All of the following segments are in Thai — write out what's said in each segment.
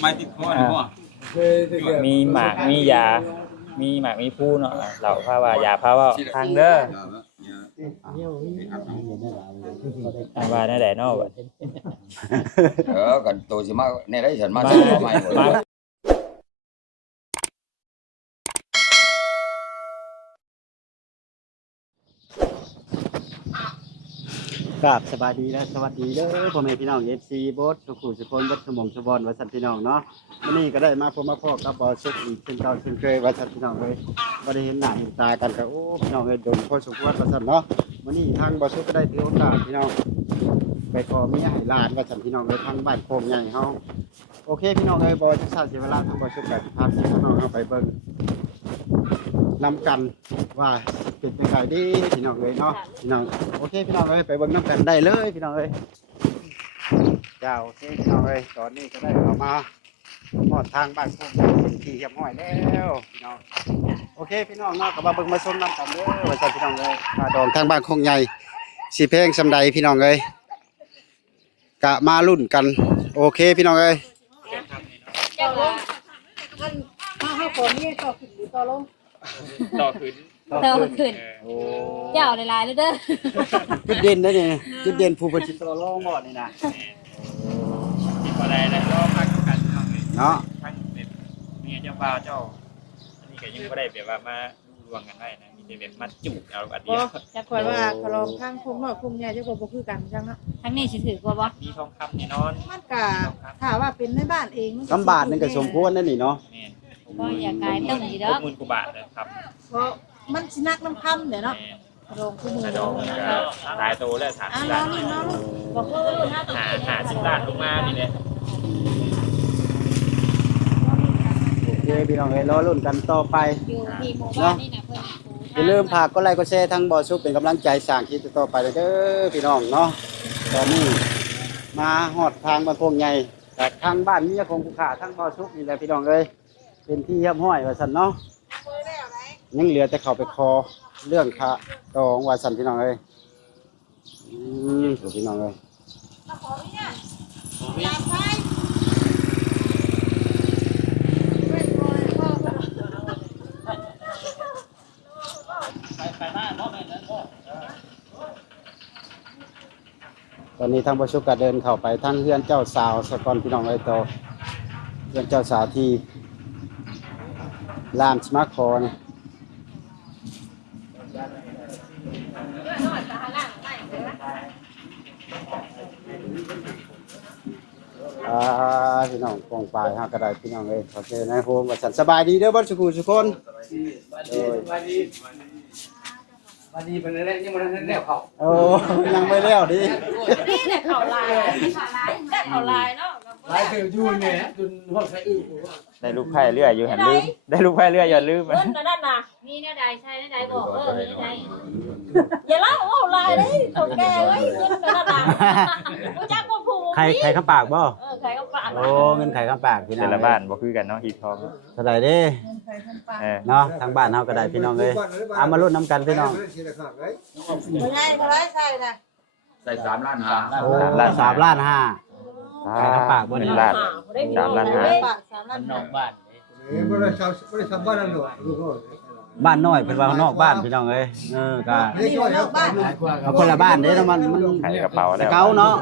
ไม่ติดคอหรือเปล่ามีหมากมียามีหมากมีผู้เนาะเหล่าพาว่ายาพาว่าทางเด้อว่าได้แหละเนาะบัดกันตัวสิมาในได้ฉันมาใหม่ครับสบายดีและสวัสดีเด้อพ่อแม่พี่น้อง FC โบสสุขุสุพลวัดสมงสบอนวัดสันพี่น้องเนาะวันนี้ก็ได้มาพบมาพบกับบอสเช็คอีกเช่นตอนเช่นเคยวัดสันพี่น้องเลยบ่ได้เห็นหน้าเห็นตากันก็โอ้พี่น้องเอ้ยโดนพอสมควรวัดสันเนาะวันนี้ทางบอสเช็คก็ได้ถือโอกาสพี่น้องไปขอเมียให้หลานวัดสันพี่น้องเลยทางบ้านโคงใหญ่เฮาโอเคพี่น้องเอ้ยบอสเช็คทราบเสียเวลาทางบอสเช็คก็พาพี่น้องเฮาไปเบิ่งนำกันว่าเป็นยังไงดีพี่น้องเลยเนาะพี่น้องโอเคพี่น้องเลยไปเบิ่งน้ำกันได้เลยพี่น้องเลยเจ้าโอเคพี่น้องเลยตอนนี้ก็ได้ออกมาหอดทางบ้านพวกเป็นที่เรียบร้อยแล้วพี่น้องโอเคพี่น้องเนาะก็มาเบิ่งมาชมน้ำกันเด้อว่าจะพี่น้องเลยค่าดองทางบ้านคงใหญ่สีเพลงสำใดพี่น้องเลยกะมารุ่นกันโอเคพี่น้องเลยเจ้าลงมันมาเข้าฝนนี่ต่อขึ้นหรือต่อลงต่อขึ้นเจ้าหลายๆเลยเด้อจุดเด่นนะเนี่ยจุดเด่นผู้ประชิตโลงหมดนี่นะที่พอได้แล้วก็พักกันเนาะทั้งเป็นเมียเจ้าบ่าวเจ้าอันนี้ก็ยังบ่ได้แบบว่ามาดูดวงกันได้นะมีแต่แบบมาจุกเอาอันเดียวจะคอยว่าขลองข้างคงน้อยคงใหญ่จะบ่คือกันจังเนาะทั้งนี้สิถือกว่าบ่มีทองคำแน่นอนมันก็ถ้าว่าเป็นในบ้านเองลำบากนึงก็สมควรนั่นนี่เนาะก็อย่ากายตึ้งอีดอก60,000 กว่าบาทนะครับเพราะมันสินักน้ำค่ำเด้เนาะขลองคู่มือก็ตายโตแล้ว30 ล้านบ่คือ50 ล้านลงมานี่แหละโอเคพี่น้องเอ้ยรอลุ้นกันต่อไปอยู่ที่หมู่บ้านนี่น่ะเพิ่นอย่าลืมฝากกดไลค์กดแชร์ทั้งบ่อซุปเป็นกำลังใจสร้างคลิปต่อไปเด้อพี่น้องเนาะตอนนี้มาฮอดทางบ้านพวงใหญ่จากทางบ้านเมียของผู้ขาทั้งบ่อซุปนี่แหละพี่น้องเอ้ยเป็นที่เรียบร้อยว่าซั่นเนาะยังเหลือแต่เข้าไปคอเรื่องค่าดองว่าซั่นพี่น้องเอ้ยพี่น้องเอ้ยตอนนี้ทางประชุมก็เดินเข้าไปทางเฮือนเจ้าสาวสกอนพี่น้องไอ้โตเฮือนเจ้าสาวที่ลามสมาคอนี่พี่น้องกองปลายฮะกระไดพี่น้องเลยโอเคนะโฮมว่าสันสบายดีเด้อบ้านสุขุสุคนวันนี้เป็นอะไรยังมันนั่นแล้วเขาโอ้ยังไม่แล้วดินี่แหละเขาลายเขาลายเนาะลายเสือยูนเนี่ยจนหัวใส่อื้อได้ลูกไผ่เรื่อยอยู่หันลืมได้ลูกไผ่เรื่อยอย่าลืมเพิ่นนั่นน่ะมีแนวใดใช่แนวใดบอกแนวใดอย่าเล่าโอ้ลายเด้โตแก่เอ้ยเงินนั่นน่ะบ่จักบ่ผูกไข่ข้าวปากบ่ไข่ข้าวปากโอ้เงินไข่ข้าวปากพี่น้องแต่ละบ้านบ่คือกันเนาะฮีทองเท่าใดเด้เนาะทางบ้านเฮาก็ได้พี่น้องเอ้ยเอามาลุ้นน้ำกันพี่น้องบ่ใหญ่เท่าไรใช่น่ะใส่3 ล้าน5โอ้3 ล้าน 5ไข่ข้าวปากบ่1 นี่ล้าน3 ล้าน 5นอกบ้านบ่ได้ชาวบ้านนั่นหรอกลูกบ้านน้อยเป็นว่านอกบ้านพี่น้องเอ้ยก็เอาคนละบ้านเด้มันไข่กระเป๋าแล้วเก่าเนาะ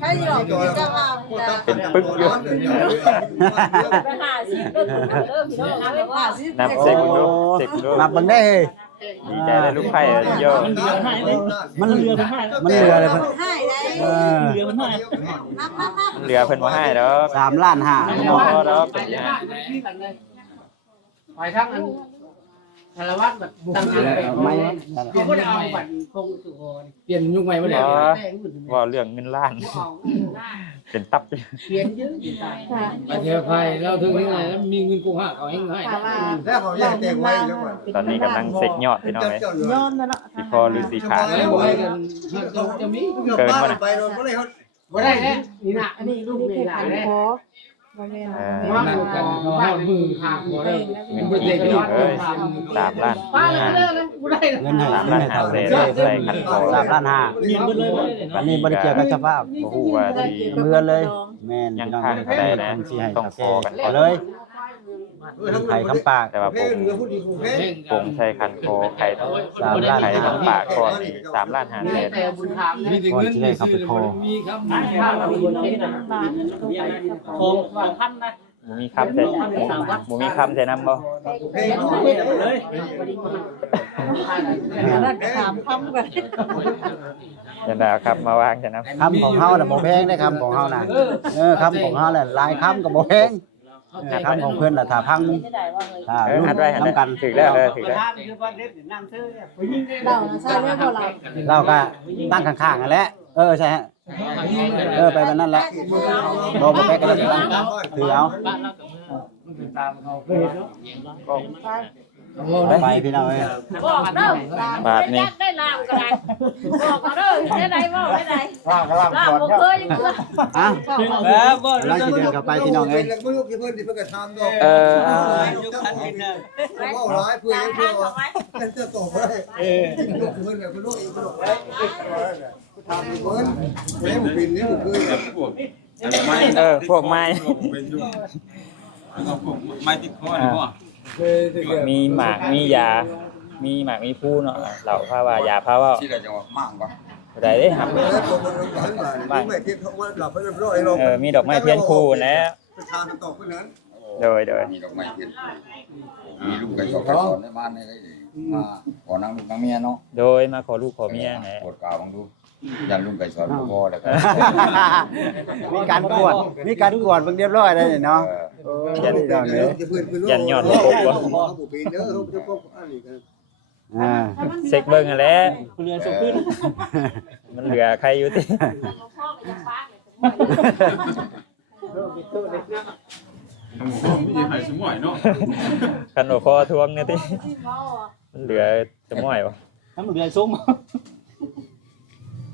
ใครหยอกจะมาเป็นปึกอยู่ไปหาสิเริ่มพี่น้องไปว่าสินับเซ็กดูนับเบิ่งได้ดีใจได้ลูกไผ่เยอะมันเรือมันเรืออะไรมันให้ได้เรือมันให้เรือเพิ่นบ่ให้ดอก3 ล้าน 5บ่ดอกเป็นอย่างไปทั้งอันสารวัตรแบบตั้งอันไปไม่เขาบ่ได้เอาบัตรคงสุโขเปลี่ยนยุคใหม่บ่ได้ว่าเรื่องเงินล้านเป็นตับเปลี่ยนเยอะอยู่ประเทศไทยเราถึงยังไงแล้วมีเงินกู้ห้าเขาให้แล้วเขาแยกแจกไว้แล้วตอนนี้กำลังเซ็กยอดพี่น้องเอ้ยยอดนั่นน่ะสิพอหรือสิขาดจะมีเกินบ่น่ะบ่ได้แน่นี่น่ะอันนี้ลูกเมียหลานแน่ นั่งกันเขาเฮามือขาดบ่ได้ เงิน บ่ กี่ ได้ พี่ ย น้ อ อง ด เอ้ย ทำ 3 ล้าน ป้าเลยบ่ได้ เงินให้ 3 ล้าน5แสนใส่คันคอ 3 ล้าน ยินเบิดเลย 5อันนี้บ่ได้เกี่ยวกับสภาพ บ่ฮู้ว่าสิ เมือนเลยแม่น ยัง พี่น้อง ค้างเท่าใดนะ สิให้ ต้อง กาแฟ ขอกัน เอาเลยไข่คำปาก แต่ว่าผมใช้คันคอไข่3 ล้านไข่ทั้งปากก่อน3 ล้าน5แสน แต่บุญธรรมมีแต่เงินซื้อมีคำมีค่าเราบนเทศนะของพันนะ บ่มีคำใส่บ่มีคำใส่นำบ่ เลย นั่นก็ถามคำกัน จะได้เอาครับมาวางใส่นำ คำของเฮาน่ะบ่แพงได้คำของเฮาน่ะคำของเฮาน่ะหลายคำก็บ่แพงคำของเพิ่นน่ะถ้าพัง ไม่ได้ว่าเลย หัดไว้หัด น้ำกัน ถึกแล้วถึกแล้ว เราใช่ไม่พอเรา เราก็ตั้งข้างๆกันแหละใช่ฮะไปแบบนั้นแหละบ่บ่ไปกันแล้วถือเอา ตามเขาเคยเห็นเนาะ ไปพี่น้องเอ้ย บอกเด้อบาทนี่ได้ลามก็ได้บอกเด้อได้ไหนบอกได้ไหนลามบ่เคยยังเด้อ อ่ะ แล้วบ่ เราสิเดินเข้าไปพี่น้องเอ้ย ไม่รู้กี่เพื่อนที่เพื่อนกระทำดอก ยกทันกินเด้อ เขาว่าร้ายเพื่อนเพื่อนเป็นเจ้าต่อไปลูกเพื่อนแบบลูกอีกลูกทำเพื่อนเลี้ยงปิ่นเลี้ยงคือ พวกไม้ ไม้ติดคอนี่บ่ มีหมากมียามีหมากมีผู้เนาะเราพาว่ายาพาว่า ที่เราจะว่ามากกว่า ได้เด้ครับ แล้วผมมันหันมาไม่ที่เขาว่าหลับไปเรียบร้อยเรา มีดอกไม้เทียนคู่แล้ว ทางต่อคนนั้น โดย มีดอกไม้เทียนมีลูกกันสองคนในบ้านนี่มาขอนางลูกนางเมียเนาะ โดยมาขอลูกขอเมียแหละ ปวดกาวบังดูยันลุงไก่สอนพ่อแล้วก็ มีการกวดเบิ่งเรียบร้อยได้เนาะจะได้ดอกเด้อ ยันยอดบ่ครบบ่ ผู้ปีนเด้อเขาจะพบอันนี้กัน เซ็กเบิ่งนั่นแหละ เรียนสุขึ้น มันเหลือใครอยู่ติ พ่อก็ยังฟ้าเลย มีให้สมอยเนาะ คันบ่พอทวงเนี่ยติมันเหลือจะม้อยวะ ถ้ามันเรียนซุ้ม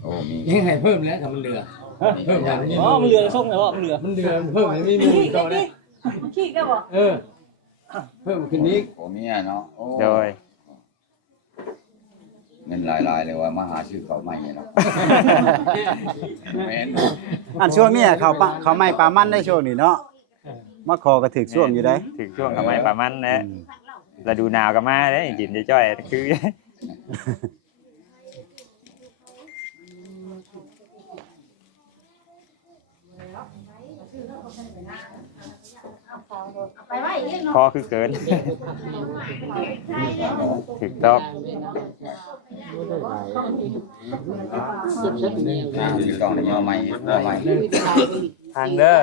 โอ้มี ยังไงเพิ่มแล้วถ้ามันเหลือเพิ่มอย่างนี้ อ๋อมันเรือส้มแต่ว่ามันเรือ มันเหลือเพิ่มอย่างนี้มีต่อได้ ขี้ก็บอก เพิ่มขึ้นนี้ โอ้เมียเนาะโอ้ โดย เงินหลายๆเลยว่ามาหาชื่อเขาใหม่เนี่ยเนาะแม่น อันช่วงนี้เขาไม่ปลามันได้ช่วงนี้เนาะมาขอก็ถึกช่วงอยู่ได้ ถึงช่วงกับไม้ประมาณนะฤดูหนาวก็มาเด้ยินจะจ้อยคือ ไปไว้อีก พอคือเกินถึกต้อง ชื่อต้องได้มาใหม่มาใหม่ ทางเด้อ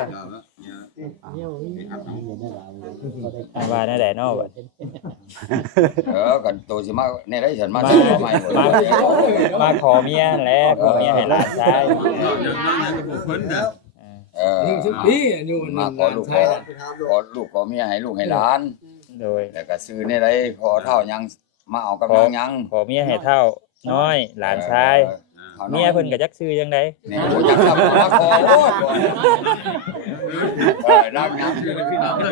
ว่าแน่แดดเนาะบัด กันตัวสิมาในได้ฉันมาชื่อเขาใหม่หมด มาขอเมียแหละขอเมียให้หลานชาย เพิ่นน่ะ ยิ่งสุดที่อยู่ มาขอลูกขอลูกขอเมียให้ลูกให้หลาน โดย แล้วก็ซื้อในไรขอเท่ายังมาเอากำลังยัง ขอเมียให้เท่าน้อยหลานชายเมียเพิ่นก็จักชื่อจังได๋ นี่โอ้จักทำมาขอโอ้ยรักยัง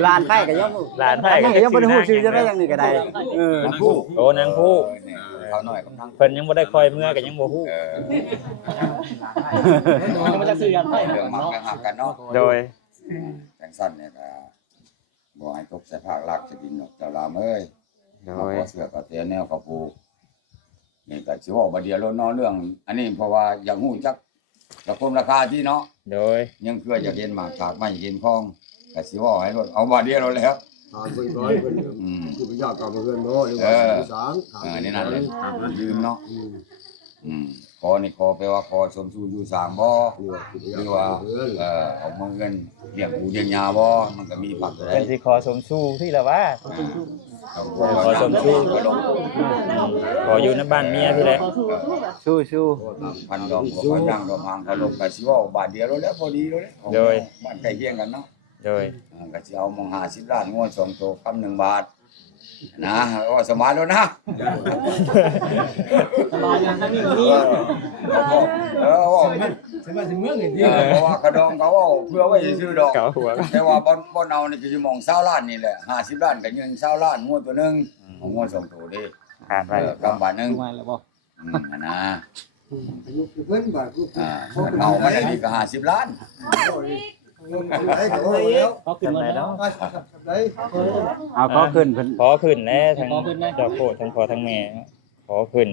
ลานไผ่ก็ยัง หลานไผ ก็ ก็ ยังบ่ได้ฮู้ชื่อจังได๋อย่างนี้ก็ได้นผู้ Dạ. โอ้นางผู้ เขาหน่อยกำลัง เพิ่นยังบ่ได้คอยเมื่อก็ยังบ่ฮู้ มันจะซื้อกันไป เรื่องมักกันหักกันเนาะ โดย แต่งสั้นเนี่ยก็บ่ให้ตกใส่ภาคลักจะดินเนาะเจ้าลามเอ้ย โด มาย ขอเสือกระเตียแนวกระปูนี่ก็สิว่าบ่เดียวแล้วเนาะเรื่อง อันนี้เพราะว่าอยากฮู้จักราคาราคาที่เนาะ โดย ยังคืออยากเห็นหมากฉากไม่เห็นคลองก็สิว่าให้รถเอาบ่เดียวแล้ว ทางคนร้อยคนคือพระเจ้ากับเพื่อนโน้หรือว่าสาง นี่นั่นเลยยืมเนาะขอนี่ขอไปว่าขอสมสู่อยู่สามบ่หรือว่าเอามาเงินเลี้ยงปู่เลี้ยงยาบ่มันก็มีผักได้ เพิ่นสิขอสมสู่ที่ละว่า ขอสมสู่ก็ลง ขออยู่ในบ้านเมียที่แหละ ชู้ พันดอกพันดังดอกหางก็ลงก็สิว่าบาทเดียวแล้วพอดีแล้วบ้านใกล้เคียงกันเนาะ โดย ก็สิเอามอง50ล้านงวด2โตคำ1บาท นะว่าสบายแล้วนะ สบายอย่างนั้นนี่ ว่า ใช่ไหมถึงเมืองนี่ เพราะว่ากระดองเขาเอาเพื่อไว้ซื้อดอก เกาหัว แต่ว่าบ่เอานี่คือมอง20ล้านนี่แหละ50ล้านก็เงิน20ล้านงวดตัวนึงงวด2ตัวดิ ขาดไป กำบาทนึง มาแล้วบ่ นะ อายุเพิ่นบาทกู เอามาได้นี่ก็50ล้าน ได้ก็แล้ว เขาขึ้นมาแล้ว ได้ เอาขอขึ้นเพิ่น ขอขึ้นแล้วทั้งเจ้าโคตรทั้งพ่อทั้งแม่ขอขึ้น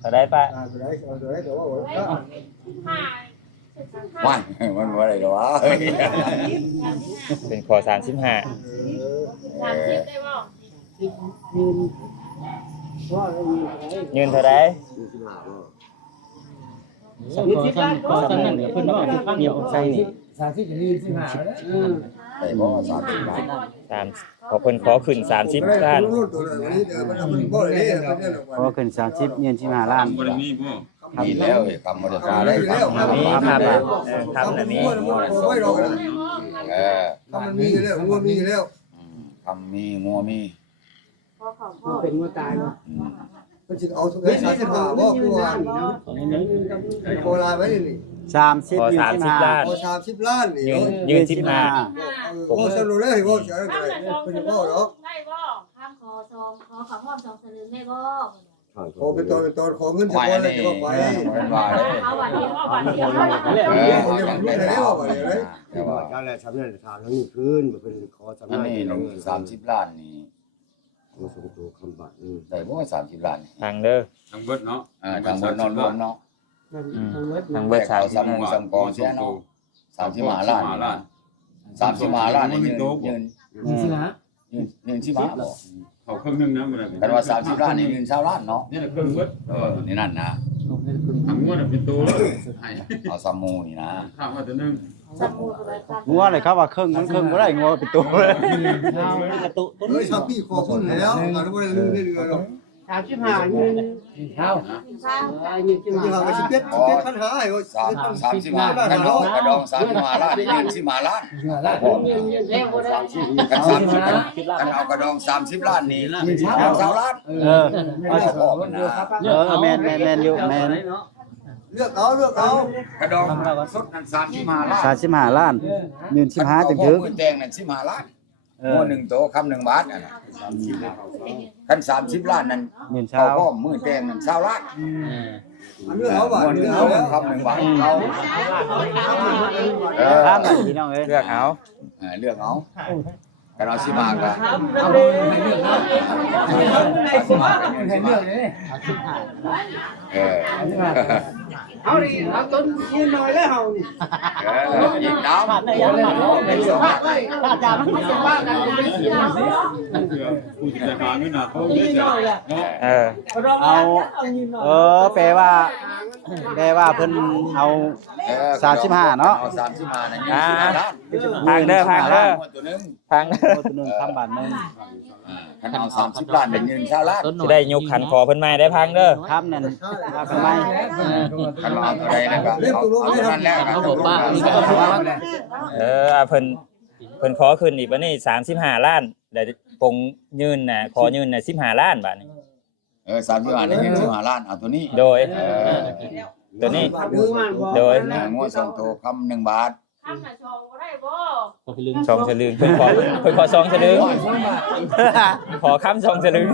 เท่าได้ปะ ได้แต่ว่า ไม่มันบ่ได้ดอกวะเฮ้ย เป็นขอ35 30ได้บ่ เงินเท่าได ก็ทั้งนั้นเพิ่นว่าเดียวใส่นี่ 30จะมี15แล้ว แต่บ่30ล้าน ขอเพิ่นขอขึ้น30ล้าน รุ่นตัวนี้เดี๋ยวมันเอาบ่ได้เพิ่น ขอขึ้น30เงิน15ล้าน บ่ได้มีบ่ มีแล้วคำบ่ได้ได้คำ มีครับทำแบบนี้ ไม่รอกัน มัน มีแล้วงัวมีแล้ว คำมีงัวมี พอเขาพ่อ เป็นว่าตาย มันสิเอาทุกอย่าง35บ่คือว่าโบราณไว้นี่ 30 ขอ เงิน 30ล้าน พอ30ล้านนี่ ยืนโอ้สรุปเลยว่าจะได้เพิ่นบ่หรอก ได้บ่ข้ามคอซองขอข้าวหอม2สลึงได้บ่ ขอเป็นตอนขอเงินเฉพาะเลยก็ไป เป็นว่า เอาวันเดียวเอาวันเดียว แต่ว่า นั่นแหละสำเร็จทางนี้พื้นเป็นคอสำ อัน เร็จ นี้ลง30ล้านนี่ มาส่งตัวคำบัตร ได้บ่30ล้าน ทางเด้อ ทั้งเบิดเนาะ ทางบนนอนรวมเนาะ ทางเบิด สามงสามกองเสียเนาะ35ล้าน35ล้านนี่ยืน สินะ สิมาบ่ เขาครึ่งนึงนะมัน กันว่า30ล้านนี่ยืน20ล้านเนาะ นี่แหละครึ่งเบิด นี่นั่นนะ ทั้งงวดเป็นตัวให้ เอาซัมมูนี่นะ ข้าวมาตัวนึง สมูอะไรกัน งัวเลยครับว่าครึ่งมันครึ่งบ่ได้งัวเป็นตัวเลย กระตุต้น เฮ้ยชาวพี่ขอคุณแล้วเราไม่ได้ลืมได้เรือหรอก 35เงินเท่า ข้าว ที่หาไป11ปัญหาให้ว่า 35กันดอง35ล้านนี่ยืน15ล้าน แล้วเงินเร็วบ่ได้ กัน30กันเอากระดอง30ล้านนี่เอา20ล้าน แม่นอยู่แม่น เลือกเอา กระดองสดนั่น35ล้าน 35ล้านเงิน15จังถึง มือแดงนั่น15ล้านหัว1โตคำ1บาทนั่นน่ะคัน30ล้านนั่น เงิน เอา เช้า ก็มือแดงนั่น20ล้าน เลือกเอาบ่ หัว เลือก 1 เอา โต แล้ว คำ1บาทเอา ข้ามไปพี่น้องเอ้ย เลือกเอา เลือกเอากันเอาสิมาก็ เอาให้เลือกเอาให้เลือกเลย เอาดิเอาต้นยืนหน่อยแล้วเฮานี่ ยิงน้ำ ขาดได้ยังขาดเป็นสองขาดยามันไม่ว่ากัน ผู้ที่จะหาเงินน่ะเขา ยืนหน่อยแหละ เอาแปลว่าเพิ่นเอา35เนาะ เอา35นั่น ทางเด้อทางเด้อ ตัวนึง ทางเด้อ ตัวนึงคำบาทนึง คันเอา30ล้านเป็นเงิน20ล้าน สิได้ยกขันขอเพิ่นใหม่ได้พังเด้อ คำนั่นว่ากันไหม คันเอาเท่าใดนั่นก็เอานั่นแหละครับผมว่า เพิ่นขอขึ้นอีกบัดนี้35ล้านแล้วปงยืนน่ะขอยืนน่ะ15ล้านบาทนี่ 30ล้านนี่เงิน15ล้านเอาตัวนี้ โดยตัวนี้โดย งัว2ตัวคำ1บาท ข้ามน่ะชองบ่ได้บ่ สองสลึงเพิ่นขอสองสลึงขอค้ำสองสลึง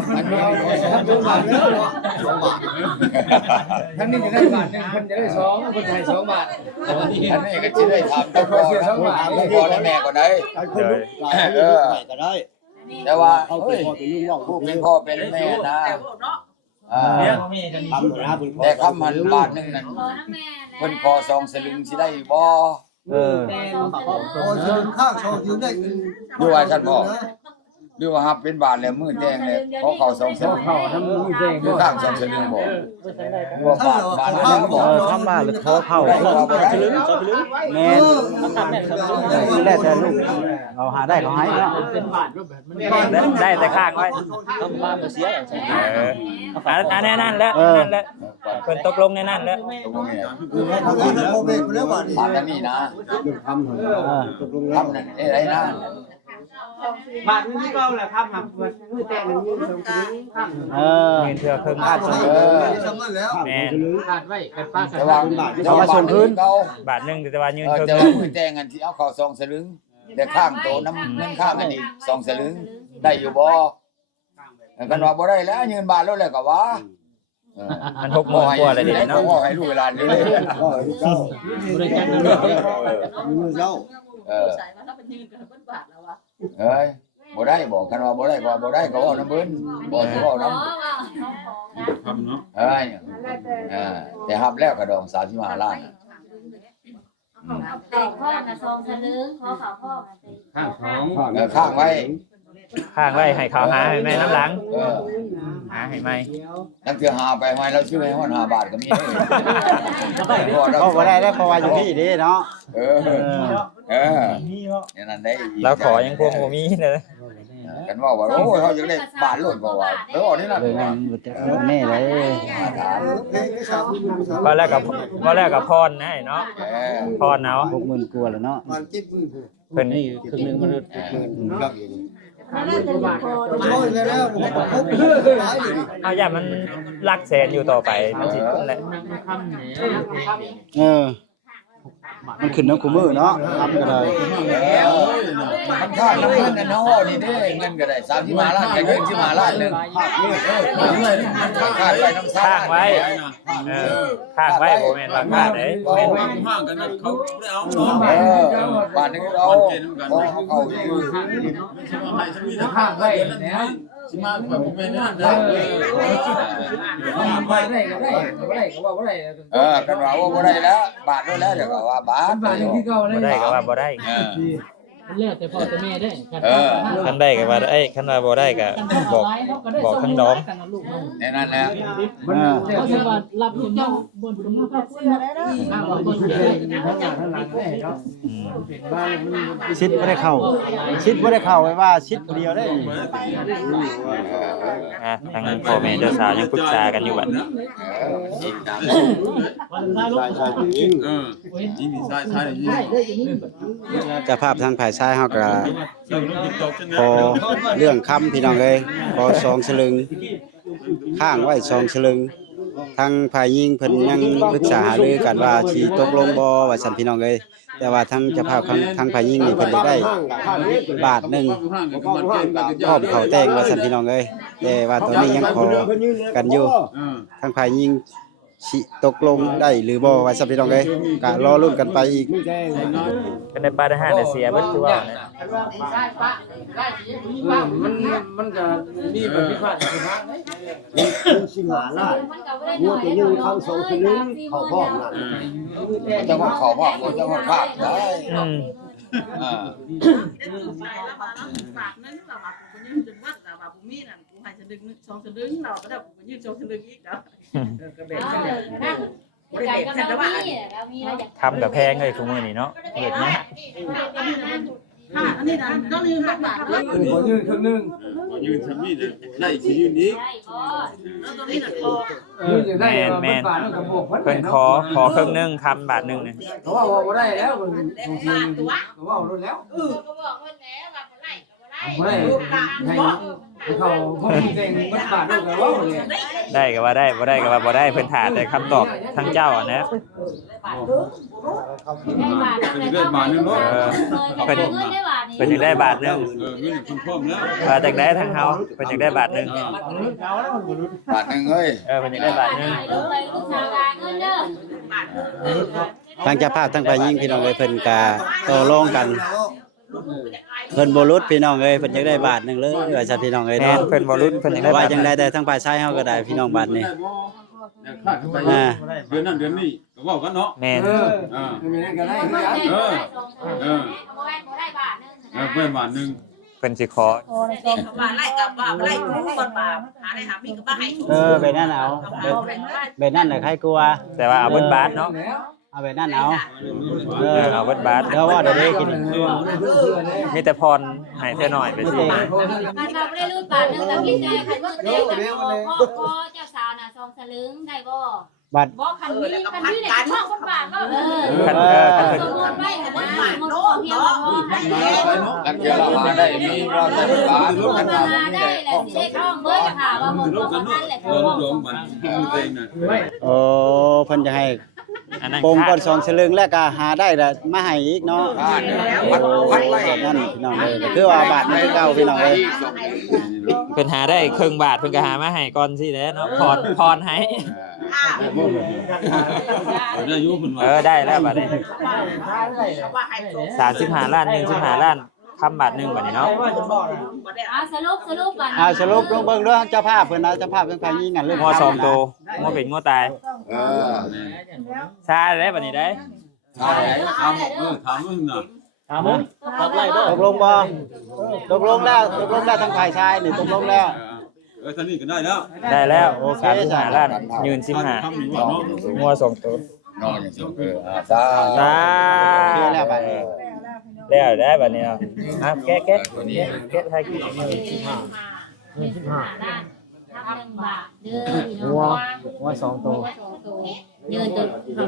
ท่านนี้จะได้บาทนึงเพิ่นจะได้2เพิ่นให้2บาท อันนี้ก็สิได้ถามเจ้าพ่อพ่อและแม่ก็ได้ ก็ได้ แต่ว่า เอาไป เฮ้ย พอไปยุ่งว่างพวก เป็นพ่อเป็นแม่นะ ทำนะคุณพ่อ แต่คำมันบาทนึงนั่น ขอน้ำแม่แล้ว เพิ่นขอ2สลึงสิได้บ่ พอจะข้างชอยืนได้ ดูว่าท่านพ่อดูว่าฮับเป็นบาทแล้วมือแดงเลยขอเข้า2สลึง เข้าทั้งมือแดง ดูข้าง2สลึงบ่ว่าบาทนึงบ่ คำบาทหรือขอเข้า ได้บ่ได้ แม่นนี่แหละแต่ลูกเราหาได้เขาให้เนาะ ได้แต่ข้างไว้ ต้องบ้านบ่เสีย อันนั่นแล้วนั่นแล้วเพิ่นตกลงในนั่นแล้ว ตรงนี้ พอเบรกแล้วบาทนี่ บาทนี้นะ ทำ ทำนั่นไอ้นะ บาทนึงที่เก่าแหละครับหักมือแต่งมือสองครึ่งครับ เงินเทื่อครึ่ง ขาด สำเร็จแล้ว แม่น ขาดไว้กันป้ากัน แต่ว่าเอามาส่วนพื้นเขา บาทหนึงแต่ว่ายืน เออ ครึ่ง แต่ว่ามือแจ้งกันที่เอาเข้าซองสลึงแต่ข้างโตน้ำเงินข้างกันอีกซองสลึงได้อยู่บ่กันว่าบ่ได้แล้วยืนบาทแล้วแหละก็ว่ามัน6โมงกว่าแล้วดิเนาะ บ่ให้ลูกเวลานี้เลย เจ้า บริการเนาะ มือเจ้า ใส่มาถ้าเป็นยืนกันเพิ่นบาทแล้ววะ เอ้ยบ่ได้บอกกันว่าบ่ได้บ่ได้ก็ว่าน้ำเบิ้นบ่สิเว้านำ ทำเนาะ เอ้ยแต่ฮับแล้วก็ดอง35ล้าน แต่พ่อน่ะซองสลึงขอข่าวพ่อมาสิ ข้างท้อง ข้างไว้ ข้างไว้ให้เขาหาให้แม่น้ำหลัง เออ หาให้ไหม นักเที่ยวหาไปไหมแล้วซื้อให้มัน5 บาทก็มี เขาบ่ได้เพราะว่าอยู่พี่เด้เนาะ เออเนี่ยนั่นได้ แล้วขอยังพวงบ่มีเลย กันว่าโอ้ยเขาอยากได้บาทโลดบ่ว่าเออนี่น่ะ เลยนั่นบ่จะแน่เลย ว่าแรกกับพรนะเนาะพรเนาะ 60,000กว่าแล้วเนาะ มันเจ็บมือ เพิ่น นี่ครึ่งนึงมัน ครับ น่าจะมีโค โอ้ยแล้วผมพบหลายอยู่ เอาอย่ามันลักแสนอยู่ต่อไปมันสินั่นแหละ มันขึ้นน้ำคู่มือเนาะทำก็ได้ มันค่าน้ำเงินน่ะเนาะนี่เด้เงินก็ได้35ล้านก็เงิน15ล้านนึงค่าไว้น้ำ ข้างไว้ข้างไว้บ่แม่นว่าข้าเด้แม่น ห่างกันนะเขาได้เอาเนาะ บาทนึงเอาพอเอาอยู่ ไม่ใช่ว่าให้ฉันมีแต่ข้างไว้แล้วสิมาแบบผมไม่นั่นได้ ไม่ได้ก็ได้บ่ได้ก็ว่าบ่ได้ กันว่าบ่ได้แล้วบาทนู้นแล้วเดี๋ยวก็ว่าบาท บาทนึงที่เก่าเลย บ่ได้ก็ว่าบ่ได้ แล้วแต่พ่อแต่แม่ได้ คันได้ก็ว่าได้คันว่าบ่ได้ก็บอกข้างน้อง ในนั้นแหละ เขาจะว่ารับลูกน้องบนผมก็เสื้อได้เด้อบ่บ่เสื้อ ทั้งหน้าทั้งหลังได้เนาะเป็นบ้านมัน ชิดบ่ได้เข้าไว้ว่าชิดผู้เดียวได้ ทางพ่อแม่เจ้าสาวยังปรึกษากันอยู่บัดนี้ ยิงยิงมีซ้ายซ้ายยิง เจ้าภาพทางฝ่ายชายเฮาก็ พอ เรื่องคำพี่น้องเอ้ยขอ2สลึงข้างไว้2สลึงทางฝ่ายหญิงเพิ่นยังปรึกษาหารือกันว่าสิตกลงบ่ว่าซั่นพี่น้องเอ้ยแต่ว่าทางเจ้าภาพทางฝ่ายหญิงนี่เพิ่นได้บาทหนึงพร้อมเข้าแต่งว่าซั่นพี่น้องเอ้ยแต่ว่าตอนนี้ยังขอกันอยู่ทางฝ่ายหญิงสิตกลงได้หรือบ่ว่าซั่นพี่น้องเอ้ยก็รอลุ้นกันไปอีก เป็นได้ปลาได้ห้าได้เสียเบิดคือว่านะ มันก็มีแบบพิพาทพิพาท 15ล้านหัวตัวนึงเข้า2สลึงเข้าพร้อมนั่น จะว่าขอพ่อคนจะว่าภาพได้ ฝากนั่นเราว่ากูยืนจนวัดเราว่ากูมีนั่นกูให้สะดึงซองสะดึงเราก็ได้กูยืนซองสะดึงอีกเนาะก็แบบนั้นใจก็เรามีเราอยาก ทำกับแพงเลยทุกมื้อนี้เนาะเฮ็ดนะ อันนี้นะก็ลืมบาทเนาะ ขอยืนครึ่งนึง ยืนทำนี่เลยได้สิยืนนี้ ได้ก็แล้วตรงนี้น่ะคอ ยืนได้บาทแล้วก็บวก เพิ่นขอครึ่งนึงคำบาทนึงเนี่ย เขาว่าบ่ได้แล้วมันเขาว่าลดแล้ว ก็บอกเพิ่นแล้วว่าบ่ได้ก็บ่ได้ บ่ได้ให้เขาพวกเก่งมันบาทแล้วก็ว่าเลย ได้ก็ว่าได้บ่ได้ก็ว่าบ่ได้เพิ่นถามแต่คำตอบทางเจ้าอะนะ ได้บาทนึงเนาะเพิ่นได้บาทนี่ เพิ่นอยากได้บาทนึง เงินคุณพ่อมแล้ว ว่าจากได้ทางเฮาเพิ่นอยากได้บาทนึง บาทนึงเอ้ย เพิ่นอยากได้บาทนึง ทางเจ้าภาพทางฝ่ายหญิงพี่น้องเอ้ยเพิ่นก็ต่อรองกันเพิ่นบ่ลดพี่น้องเอ้ยเพิ่นอยากได้บาทหนึงเลยว่าซั่นพี่น้องเอ้ย แม่ เนาะ เพิ่นบ่รุนเพิ่นอยากได้ ว่า บาท จังได๋แต่ทางฝ่ายชายเฮาก็ได้พี่น้องบาทนี่ คาดไปเดือนนั้นเดือนนี้ก็บอกกันเนาะ แม่น ไม่ได้ก็ได้คือกัน เพื่อนบาทนึง เพิ่นสิขอ ว่าไล่กับว่าไล่กูคนป่าหาได้หามีก็บ่ให้ แบบนั้นเอาแบบนั้นน่ะใครกลัว แต่ว่าเอาเบิดบาทเนาะ เอาแบบนั้นเอา เอาเบิดบาท แล้วว่าเดี๋ยวนี้กิน มีแต่พรให้เธอหน่อยไปสิ การเราไม่ได้รูดบาทนึงแต่พี่ใจคันว่าเด็กพ่อเจ้าสาวน่ะซองสลึงได้บ่ บัตร บ่คันนี้ได้ช่องคนบาทก็คันเพิ่น สมมุติไว้กันนะ เพียงพอให้แล้ว กันเกี่ยวเราหาได้มีเราใช้การ ลูกมันมาได้แหละสิได้ท้องเบิ่ค่ะว่าหมดบ่ทันแหละท้อง โยมมันเองน่ะ โอ้เพิ่นจะให้ อันนั้น ปงก่อน2สลึงแล้วก็หาได้แล้วมาให้อีกเนาะ พัดไว้ นั่นพี่น้องเอ้ยคือว่าบาทมันคือเก่าพี่น้องเอ้ย เพิ่นหาได้ครึ่งบาทเพิ่นก็หามาให้ก่อนสิแหล้วเนาะพรให้ ได้ยุ่งมัน ได้แล้วบัดนี้35ล้าน15ล้านคำบาทนึงบัดนี้เนาะ สรุปก่อน สรุปลงเบิ่งเรื่องเจ้าภาพเพิ่นนะเจ้าภาพเพิ่นใครยิงกันเรื่อง งัว2ตัวงัวเป็นงัวตายซาได้บัดนี้ได้ ถามมึงน่ะ ถามมึงตัดไล่บ่ ตกลงบ่ตกลงแล้วทางฝ่ายชายนี่ตกลงแล้ว ท่านนี้ก็ได้แล้ว ได้แล้ว35ล้านยืน15งัว2ตัวน อนอย่างสุดซา ซา เชื่อแล้วบัดนี้ แล้วได้บัดนี้แกะ ตัวนี้ ให้กิน 15ล้านทำ1 บาทเด้อพี่น้อง งัว2ตัว ยืนตัว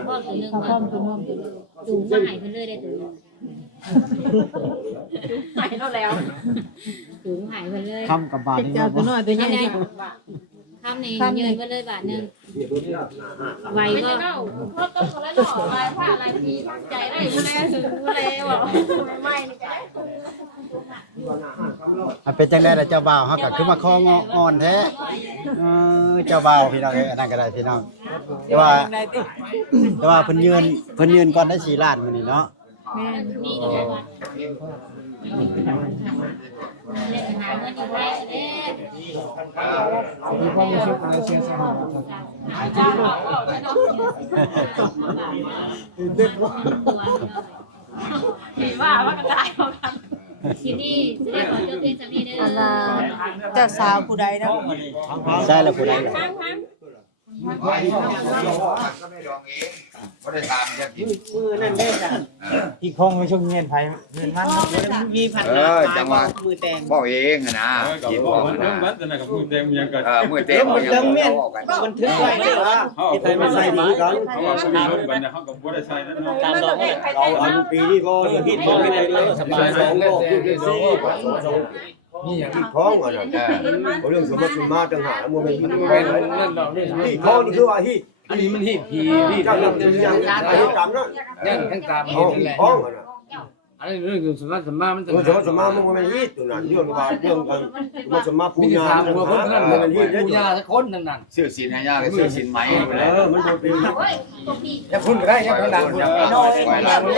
พร้อมตัวนึงพร้อมตัวนึงจูงมาให้เพิ่นเลยได้ตัวนึงหายแล้วจูงหายเพิ่นเลย คำกับบาทนี่ เจ้าตัวน้อยตัวใหญ่ คำนี้ยืนเพิ่นเลยบาทนึงไวก็เพราะต้องคนละหน่อลายผ้าลายทีทั้งใจได้อยู่แล้วถึงแล้วอ่ะไม่นี่จะได้ เป็นจังได๋ล่ะเจ้าบ่าวเฮาก็คือมาคองอ่อนแท้เจ้าบ่าวพี่น้องเอ้ยอันนั้นก็ได้พี่น้องแต่ว่าเพิ่นยืนก่อนได้4ล้านมื้อนี้เนาะ แม่นี่ก็ว่าเล่นหาเงินอยู่แท้เด้ มีความรู้สึกในเสียงสมอง ที่ว่าว่ากระจายเอากันที่นี่จะได้ขอเจ้าเพชรสามีเด้อ เจ้าสาวผู้ใดนะ ใช่แล้วผู้ใดล่ะ ก็ได้ตามจะกิน อีกคงไม่ช่วงเงินไผเงินมันมีพัน จังหวะบอกเองนะกินบอก มัน นะ วัดแต่กับมือเต็มยังก็ มือเต็มยังบอกกัน บันทึกไว้เด้อว่า ที่ไทยไม่ใช่ดีกันเพราะว่าคนนี้มันเขากับบัวได้ใช่นั่นเนาะ ตามดอกนี่ เราอันปีนี้ก็ คิดบ่ได้เลยสบาย สองโลกนี่อย่างที่ท้องอ่ะนะเรื่องสมมติมาต่างหากมันเป็นที่ท้องนี่คือว่าที่ อันนี้มันหีบผี ที่ทำอย่างที่ตามนั่น ยังทั้งตาม ท้องท้องอ่ะนะ อันนี้เรื่องสมมามัน เรื่องสมมามันเป็นที่ตัวนั้นเรื่องว่าเรื่องกันมันสมมาปูยามันเป็นที่ ปูยาสักคนนั่น เสื้อสินให้ยากเสื้อสินไหมไปแล้ว มันเป็น โอ้ยพวกพี่ จะพุ่นได้ยังดังพุ่นน้อยดังพุ่น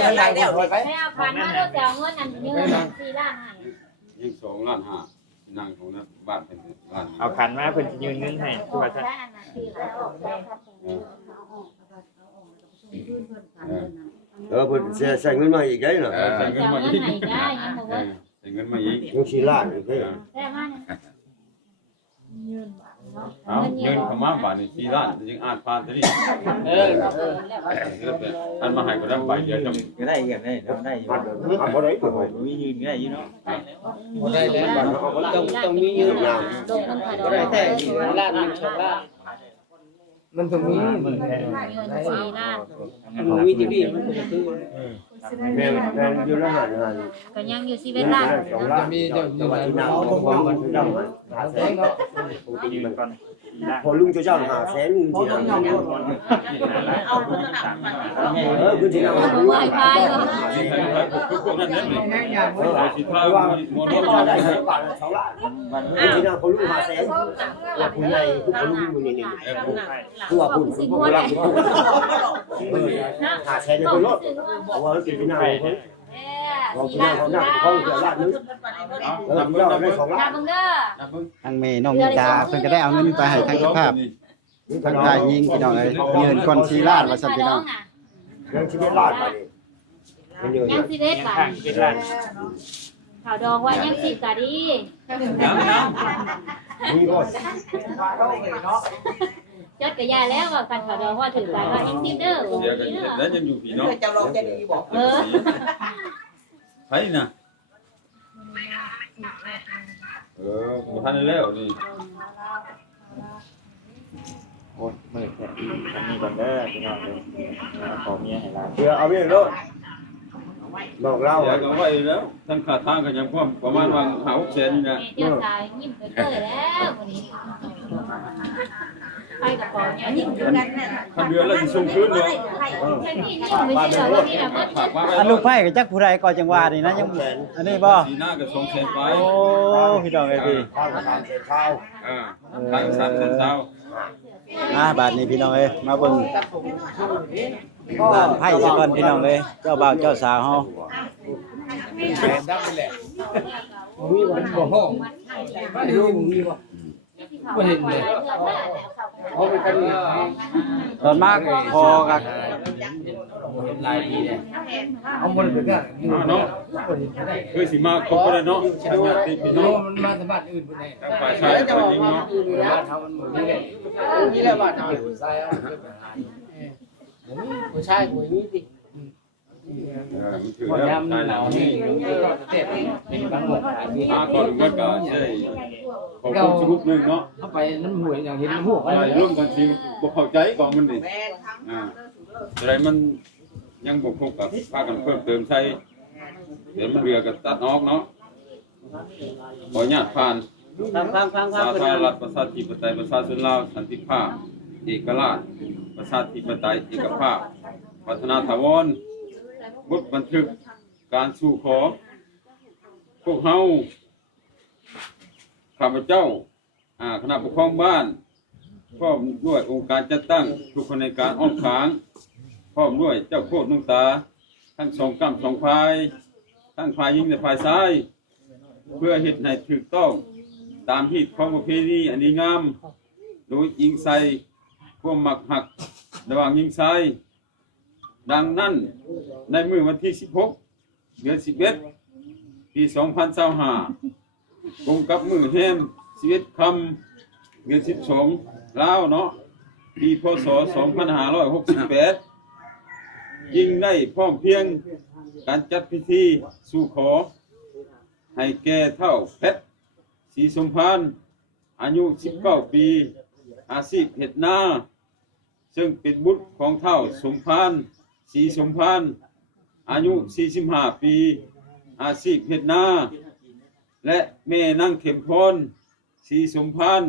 ไป ไม่เอาพันมาแล้วจะเอาเงินนั่นเงิน4 ล้านให้ ยิ่ง2ล้าน5นั่งของนักบ้านเป็นล้าน เอาขันมาเพิ่นสิยืนเงินให้คือว่า ได้อันนั้น4 ล้าน เพิ่นใส่เงินมาอีกได้น่ะ ใส่เงินมาอีกใส่เงินมาอีก ยัง4ล้านอีกเด้ ได้มาเนี่ย เอาเงินเข้ามาบาทนี่4ล้านยังอ่านผ่านตัวนี้อันมาให้ก็ได้ใบเดียวจำ ก็ได้อย่างนี้ได้อยู่ บ่ได้ตัว มียืนก็ได้อยู่เนาะ ได้แล้วต้องมียืน ลงเงินผ่าดอก ได้แต่ล้าน1 2ล้านมันต้องมีมัน 4 ล้าน มันมีที่นี่มันคือ แม่อยู่แล้วนั่น ก็ยังอยู่11 ล้าน 2ล้านมีเจ้าอยู่ที่นาของมันดำ500,000 ยืนก่อน พอลุงเจ้า500,000ที่นา เอาคนละหนักไป คือที่นา เอาไว้พายก็ ที่ไทยทุกคนนั่นนี่สิทา ว่า โมโน เจ้าได้2บาท2ล้านที่นาพอลุง500,000แล้วผู้ใหญ่ผู้ลุงอยู่นี่คือว่าผู้รัก500,000เป็นรถเพราะว่าที่นาเราที่นาเขาหนักเขาเสียล้านนึงแล้วเราได้2ล้าน มึงเด้อ ทางเมน้องนิตาเพิ่นก็ได้เอาเงินไปให้ทางเจ้าภาพทางฝ่ายยิงพี่น้องเอ้ยยืนก่อน4ล้านว่าซั่นพี่น้อง ยังชีวิตล้านไปมันเยอะ ยัง11 บาท เป็นล้าน ข่าวดองว่ายัง10ก็ดี มีบ่ จดกระยาแล้วว่ากันข่าวดองว่าถือไปว่ายัง10เด้อ เดี๋ยวกันแล้วยังอยู่พี่เนาะ เจ้าลองจะดีบอก ใครนะบ่ทันแล้วนี่ โอ้ยมืดแท้อันนี้ก่อนเด้อพี่น้องเลยขอเมียให้หลาน เดี๋ยวเอาไปเลย บอกเล่า เสียก็ไว้แล้วทั้งขาทางก็ยังพร้อมประมาณว่า5-6 นี่นะ เจ้าชายยิ้มเกิดแล้ววันนี้ไปกับปอเนี่ยยิ้มกันเนี่ย คันเดือนละสิส่งคืนเนาะ นี่ยิ้มไม่ใช่เหรอนี่นะมัน ฝากมาไว้ อันลูกไผ่กับจักผู้ใดก็จังหวะนี่นะยังอันนี้บ่ สีหน้าก็200,000ไป โอ้พี่น้องเอ้ยพี่ ข้าวกับการเสร็จข้าว ทาง300,000เช้า บาทนี้พี่น้องเอ้ยมาเบิ่งไผ่ซะก่อนพี่น้องเอ้ยเจ้าบ่าวเจ้าสาวเฮา มีวันบ่ห้องบ้านลุงมีบ่บ่เห็นเลยเอาไปกันเนี่ย ตอนมากพอกับ เห็นลายดีเนี่ยเอาบ่ได้ไปกันอยู่ เนาะคือสิมาครบแล้วเนาะทางญาติพี่น้อง มันมาจากบ้านอื่นพุ่นแน่ ทางฝ่ายชายฝ่ายหญิงเนาะ บ้านเฮามันหมดนี่แหละนี่แหละบ้านเฮาผู้ชายเอาผู้ชายผู้นี้สิ มันถือแล้วตายแล้วนี่ เจ็บเป็นบางหมด มาก่อนมันก็ใช่ขอบคุณชุดนึงเนาะ เข้าไปน้ำหวยอย่างเห็นน้ำหัว ไปร่วมกันสิบ่เข้าใจก่อนมันนี่อะไรมันยังบ่ครบกับพากันเพิ่มเติมใส่เดี๋ยวมันเรือก็ตัดออกเนาะขออนุญาตผ่าน ฟัง สาธารณรัฐประชาธิปไตยประชาชนลาวสันติภาพเอกราชประชาธิปไตยเอกภาพพัฒนาถาวรบทบันทึกการสู่ขอพวกเฮาข้าพเจ้าคณะปกครองบ้านพร้อมด้วยองค์การจัดตั้งทุกคนในการอ้อมขางพร้อมด้วยเจ้าโคตรนุ่งตาทั้งสองกำสองพายทั้งพายยิงและพายซ้ายเพื่อเฮ็ดให้ถูกต้องตามที่ของประเพณีอันดีงามโดยยิงใส่ความหมักหักระหว่างยิงใส่ดังนั้นในมื้อวันที่16เดือน11ปี2025ตรงกับมื้อแฮม11ค่ำเดือน12ลาวเนาะปีพศ2568ยิ่งได้พร้อมเพียงการจัดพิธีสู่ขอให้แก่เฒ่าเพชรศรีสมภารอายุ19ปีอาชีพเฮ็ดนาซึ่งเป็นบุตรของเฒ่าสมภารศรีสมภารอายุ45ปีอาชีพเฮ็ดนาและแม่นางเข็มพรศรีสมภาร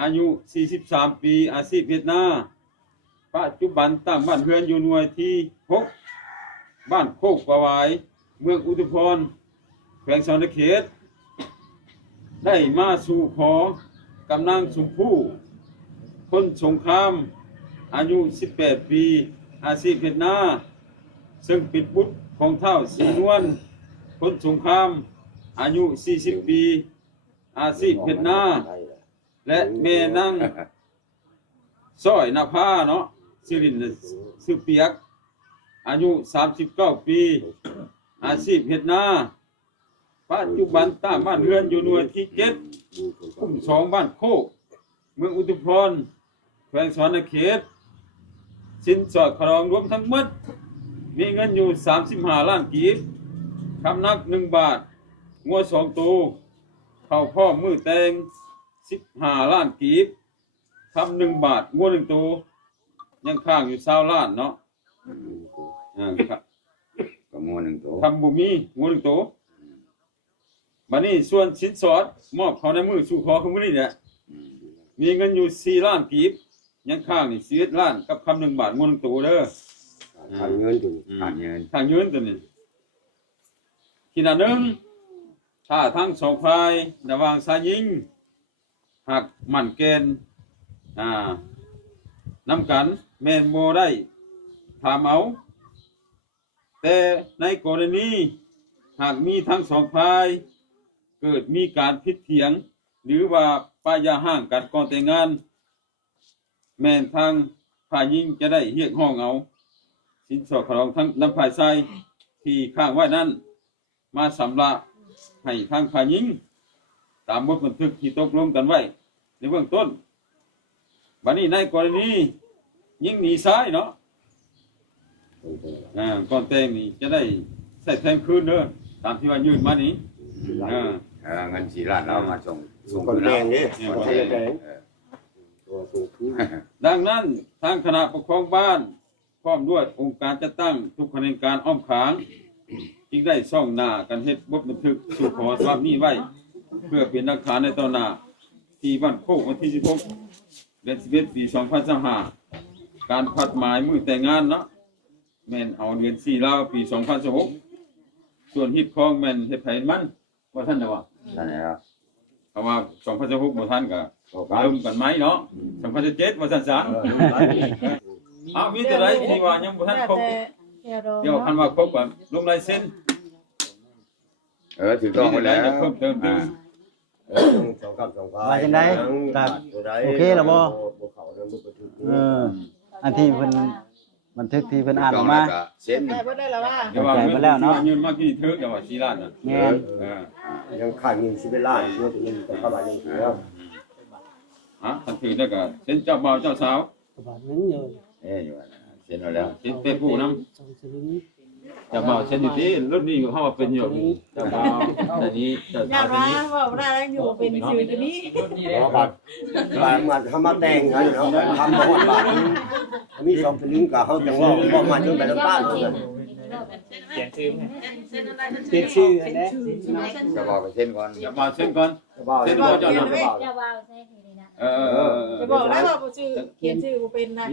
อายุ43ปีอาชีพเฮ็ดนาปัจจุบันตั้งบ้านเรือนอยู่หน่วยที่6บ้านโคกประวายเมืองอุทุมพรแขวงสวรรณเขตได้มาสู่ขอกำนังชมพู่คนสงครามอายุ18ปีอาชีพเฮ็ดนาซึ่งเป็นบุตรของเฒ่าศรีนวลคนสงครามอายุ40ปีอาชีพเฮ็ดนาและแม่นางซ้อยนภาเนาะสิรินชื่อเปียกอายุ39ปีอาชีพเฮ็ดนาปัจจุบันตั้งบ้านเรือนอยู่หน่วยที่7คุ้ม2บ้านโคกเมืองอุทุมพรแขวงสวรรณเขตสินสอดครองรวมทั้งหมดมีเงินอยู่35ล้านกีบคำนัก1บาทงัว2ตัวเข้าพ่อมือแตง15ล้านกีบคำ1บาทงัว1ตัวยังข้างอยู่20ล้านเนาะครับ ก็งัวหนึ่งตัว คำบ่มีงัว1ตัวบัดนี้ส่วนสินสอดมอบเขาในมือสู่ขอคือมื้อนี้เนี่ยมีเงินอยู่4ล้านกีบยังข้างนี่11ล้านกับคำ1บาทงัว1ตัวเด้อ ทางเงินถึง ขาดเงิน ทางยืนตัวนี้ขณะหนึ่งถ้าทั้งสองฝ่ายระหว่างชายหญิงหากหมั่นเกณฑ์นำกันแม่นโมได้ถามเอาแต่ในกรณีหากมีทั้งสองฝ่ายเกิดมีการผิดเถียงหรือว่าป้ายาห่างกันก่อนแต่งงานแม่นทางฝ่ายหญิงจะได้เรียกห้องเอาสินสอดของทั้งนำฝ่ายชายที่ข้างไว้นั้นมาสำระให้ทางฝ่ายหญิงตามบทบันทึกที่ตกลงกันไว้ในเบื้องต้นบัดนี้ในกรณีหญิงหนีซ้ายเนาะก่อนแต่งนี่จะได้ใส่แทนคืนเด้อตามที่ว่ายื่นมานี้เงิน4ล้านเรามาส่ง คนแดงนี่คนแดงตัวสูงขึ้น ดังนั้นทางคณะปกครองบ้านพร้อมด้วยองค์การจัดตั้งทุกขบวนการอ้อมขาง จึงได้ซ่องหน้ากันเฮ็ดบทบันทึกสู่ขอฉบับนี้ไว้เพื่อเป็นหลักฐานในต่อหน้าที่บ้านโคกวันที่16เดือน11ปี2025การพัดหมายมือแต่งงานเนาะแม่นเอาเดือน4ลาวปี2016ส่วนฮิตของแม่นเฮ็ดไผมันว่าท่านน่ะว่า นั่นแหละครับ เพราะว่า2016บ่ทันก็เริ่มกันไหมเนาะ2017ว่าซั่นซะมีแต่ใดที่ว่ายังบ่ทันครบเดี๋ยวคันว่าครบก็ลงลายเซ็น ถูกต้องหมดแล้ว เพิ่มเติม ว่าจังได๋ก็โอเคแล้วบ่อันที่เพิ่นบันทึกที่เพิ่นอ่านออกมา เซ็น ได้บ่ได้แล้วว่า เดี๋ยวว่าเงินมากี่เทิกเดี๋ยวว่า4ล้านน่ะ แม่น ยังขาดเงิน11ล้านเพื่อจะเงินต่อไปยังแล้ว ทันทีแล้วก็เซ็นเจ้าบ่าวเจ้าสาว บาทนึงอยู่ อยู่เซ็นเอาแล้ว เซ็นเป้ผู้นำ 2สลึง เจ้าบ่าวเซ็นอยู่ที่รถนี้เฮาว่าเป็นอยู่เจ้าบ่าวแต่นี้เจ้า ญา สาว ติ ตัว ว่า นี้ ว่าได้อยู่เป็นชื่อตัวนี้ บาทมาทำมาแต่งกันเนาะทำบ่บาทมี2สลึงก็เฮาจังว่าบ่มาจนไปลำบ้านเพิ่น เขียนชื่อไหม เป็นชื่ออันนี้ จะบอกไปเซ็นก่อน เจ้าบ่าวเซ็นก่อน บ่าว เซ็นบ่เจ้าน่ะ จะว่าใช่ทีนี้นะ จะบอกได้ว่าบ่ชื่อเขียนชื่อบ่เป็นนะ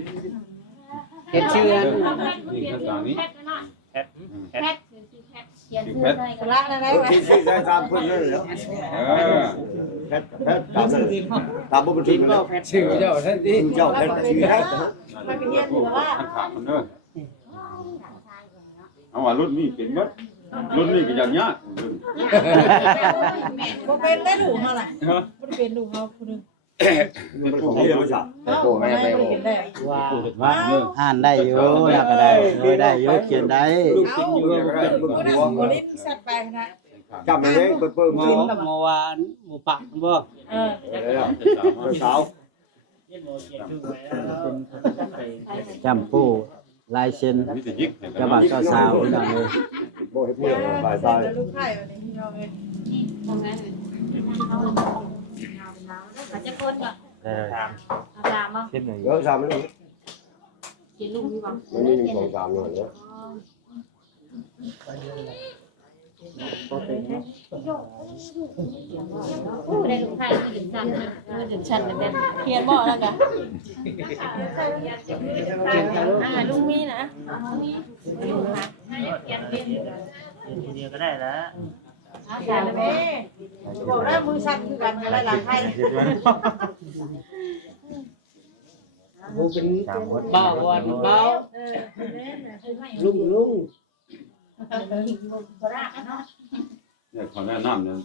เขียนชื่ออัน นี่ข้างกลางนี้ แพท แพทเขียนชื่อใส่กัน ละได้ไว้ ที่สิได้ตามเพิ่นเลยแล้วแพทตามนั้นตามบ่เป็นจริงก็แพท ชื่อเจ้าท่านที่ เจ้าแพทชื่อแพท มันเป็นเรียนอยู่ว่า ข้างขามันเด้อเอาว่ารถนี้เป็นบ่รถนี้ก็อย่างยาก บ่เป็นได้ลูกเฮาล่ะ ฮะ บ่ได้เป็นลูกเฮาผู้นึง มันของเรียนบ่จ้ะ โอ้แม่ไป บ่ โอ้ เห็นได้ ว่า อ่านได้อยู่แล้วก็ได้โดยได้อยู่เขียนได้ เอ้าบ่ได้บ่ลิ้นสัตว์ไปนะ จำได้เบิ่ง เมื่อวานหมูปักบ่ สาว จำผู้ลายเซ็น มีแต่ยิก เจ้าบ่าวเจ้าสาวพี่น้องเอ้ย บ่ให้พูดบายบาย ลูกไผ่วันนี้พี่น้องเอ้ย อาจจะคนก่อนอาจารย์มั้ง เดี๋ยวสามมัน เขียนลูกมีบ้าง มันมี1 2 3หน่อยเนาะ ผู้ได้ลูกไทยคือถึงชั้นคือถึงชั้นแบบ เขียนบ่แล้วกันลุงมีนะ อยู่ค่ะเขียนเป็น เดียวก็ได้แล้ว อาจารย์แม่บอกได้มือสั่นคือกันอะไรหลังไทย บ่เป็นเบาวันเบาลุง เนี่ยเขาแนะนำเนี่ย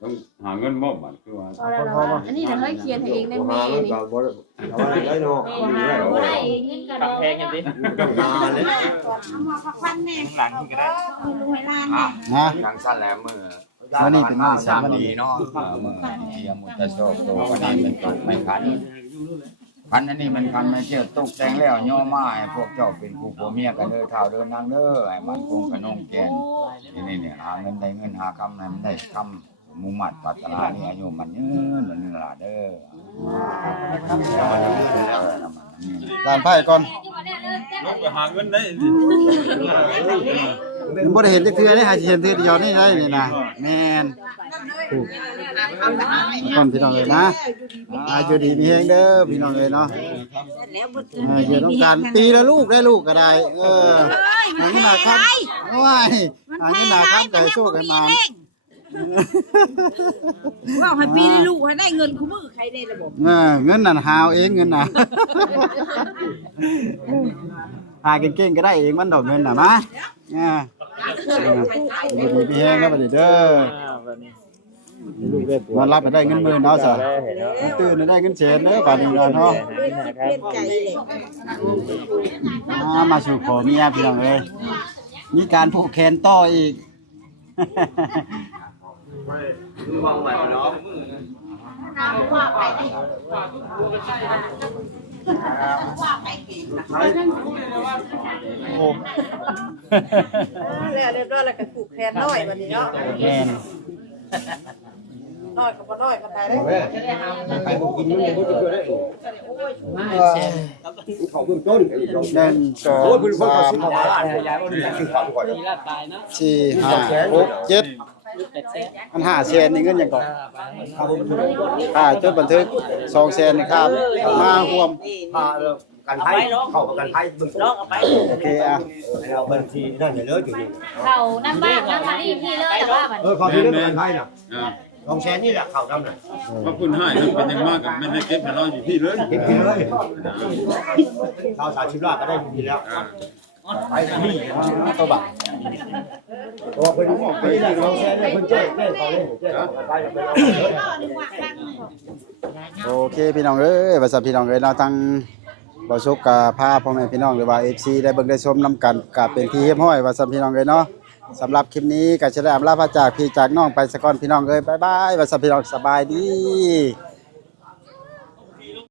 ต้องหาเงินมอบบัตรคือว่า อันนี้จะให้เขียนเองในเมย์นี่ ก็บ่ได้เนาะ บ่ได้เงินกระโด แพงกันดิ ต้องมาเลย หลังที่ก็ได้ นะ ทางสั้นแล้วมือ วันนี้เป็นมื้อสามวัน ดี นี้ เนาะมือเทียมุตะโชคโตวันนี้เป็นตกไม่คันคันอันนี้มันคันไม่เชื่อตกแต่งแล้วย่อมาให้พวกเจ้าเป็นคู่ผัวเมียกันเด้อเท่าเดินนางเด้อให้มันคงขนมแกนนี่เนี่ยหาเงินได้เงินหาคำให้มันได้คำมุมัดปัตตานี่อายุมันยืนมันนี่ล่ะเด้อ การไพ่ก่อน ลงไปหาเงินได้ บ่ได้เห็นจักเทื่อได้หาสิเห็นเทื่อเดียวนี่ได้นี่นะแม่นก่อนพี่น้องเอ้ยนะอยู่ดีมีแฮงเด้อพี่น้องเอ้ยเนาะอยู่ต้องการปีละลูกได้ลูกก็ได้หาเงินหาครับโอ้ยหาเงินหาครับก็ให้โชคให้มา ว่าให้ปีได้ลูกให้ได้เงินคู่มือใครได้ระบบ เงินนั่นหาเอาเองเงินน่ะหาเก่งๆก็ได้เองมันดอกเงินน่ะมาดีมีแฮงนะบัดนี้เด้อมันรับไปได้เงินหมื่นเนาะซะตื่นได้เงินแสนเด้อบัดนี้เนาะมาสู่ขอเมียพี่น้องเอ้ยมีการผูกแขนต่ออีก วางไว้เนาะ โอ้ เรียบร้อยแล้วก็ผูกแขนน้อยวันนี้เนาะ แม่น น้อยกับบ่น้อยกันไปได้ ไปบ่กินมันบ่จะเกิดได้เขาเบื้องต้น 1 2 โอ้ยคุณพ่อสิมาบ้าน ทีละตายเนาะ 3 4 5 6 7มัน5แสนนี่เงินหยังก่อนจดบันทึก2แสนนี่ครับมารวม พากันไผเข้ากันไผเบิ่งต้น โอเคอ่ะ แล้วบัญชีนั่นอย่าเลยอยู่นี่ เขาน้ำบ้านน้ำมานี่พี่เลยแต่ว่าบัด เขาที่เรื่องกันไผน่ะ200,000นี่แหละเข้านำน่ะ พระคุณให้มันเป็นยังมากกับไม่ได้เก็บให้เราอยู่ที่เลย เก็บกินเลยเขา30ล้านก็ได้อยู่แล้วไปนี่ตัวบักตัวเพิ่นไปนี่200,000เนี่ยเพิ่นแจ้งเขาเลยแจ้งไปแล้ว โอเคพี่น้องเอ้ยว่าซั่นพี่น้องเอ้ยเนาะทั้งบ่สุกกับพาพ่อแม่พี่น้องหรือว่า FC ได้เบิ่งได้ชมนํกันก็เป็นที่เรียบร้อยว่าซั่นพี่น้องเอ้ยเนาะสำหรับคลิปนี้ก็จะได้อำลาพระจากพี่จากน้องไปซะก่อนพี่น้องเอ้ยบ๊ายบายว่าซั่นพี่น้องสบายดี